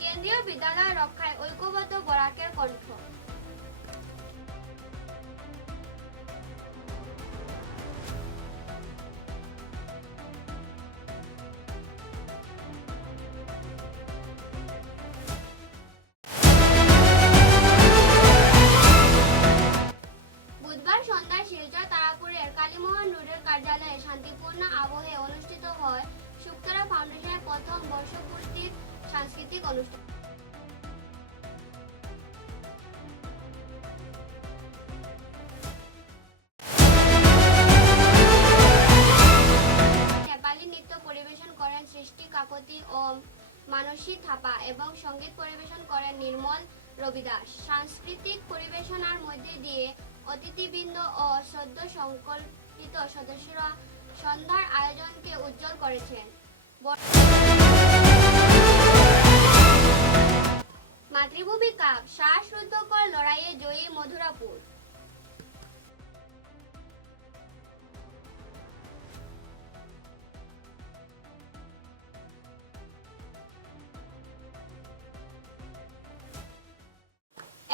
কেন্দ্রীয় বিদ্যালয় রক্ষায় ঐক্যবদ্ধ বরাকের কণ্ঠ। বুধবার সন্ধ্যায় শিলচর তারাপুরের কালীমোহন রোডের কার্যালয়ে শান্তিপূর্ণ আবহে অনুষ্ঠিত হয় শুকতারা ফাউন্ডেশনের প্রথম বর্ষপূর্তির সাংস্কৃতিক অনুষ্ঠান। নেপালি নৃত্য পরিবেশন করেন সৃষ্টি কাকতি ও মানসী থাপা এবং সঙ্গীত পরিবেশন করেন নির্মল রবিদাস। সাংস্কৃতিক পরিবেশনার মধ্যে দিয়ে অতিথিবৃন্দ ও সদ্য সংকল্পিত সদস্যরা সন্ধ্যার আয়োজনকে উজ্জ্বল করেছেন। মাতৃভূমি কাপ শ্বাসরুদ্ধকর লড়াইয়ে জয়ী মধুরাপুর।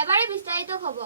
এবারে বিস্তারিত খবর।